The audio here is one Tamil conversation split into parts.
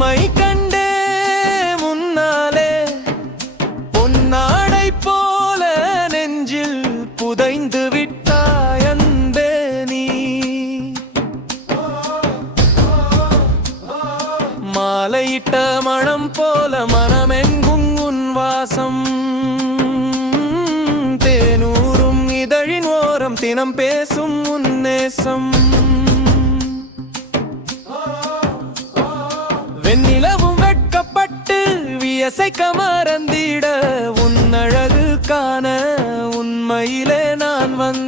உமை கண்டே முன்னாலே. பொன்னாடை போல நெஞ்சில் புதைந்து விட்டாயந்தே நீ. மாலையிட்ட மனம் போல மனமெங்கும் உன் வாசம். தேனூரும் இதழின் ஓரம் தினம் பேசும் உன் வெண்ணிலவும் வெட்கப்பட்டு வியசைக்க மறந்திட உன் அழகு காண உண்மையிலே நான் வந்த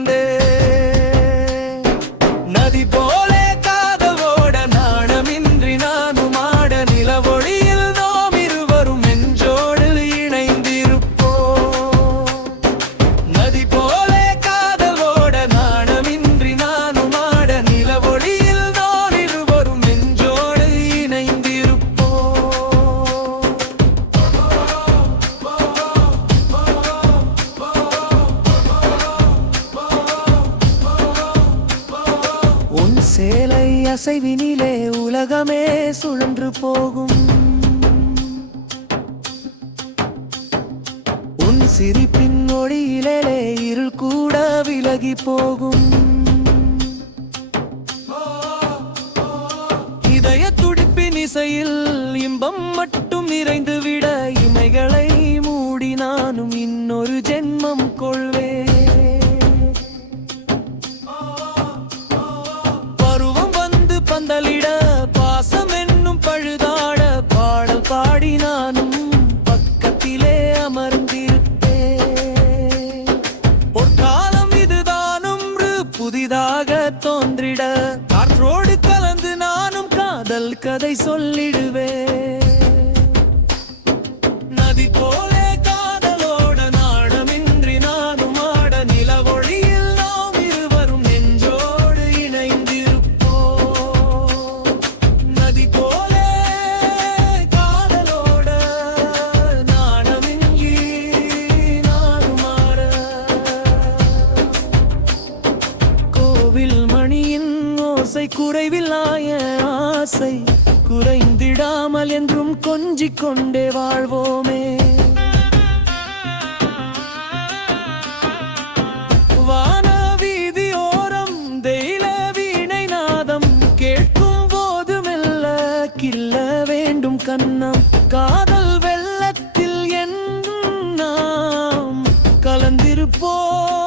அசைவினிலே உலகமே சுழன்று போகும். உன் சிரிப்பின் ஒளியிலே இருள் கூட விலகி போகும். இதய துடிப்பின் இசையில் இன்பம் மட்டும் நிறைந்து விட இமைகளை பந்தலிட பாசம் என்னும் பழுதாட பாடல் பாடி நானும் பக்கத்திலே அமர்ந்திருப்பேன். பொற்காலம் இதுதானும் புதிதாக தோன்றிட. காற்றோடு கலந்து நானும் காதல் கதை சொல்லிடுவேன். ஆசை குறைவில்லாய ஆசை குறைந்திடாமல் என்றும் கொஞ்சிக் கொண்டே வாழ்வோமே. கில்ல வேண்டும் கண்ணம். காதல் வெள்ளத்தில் என் நாம் கலந்திருப்போம்.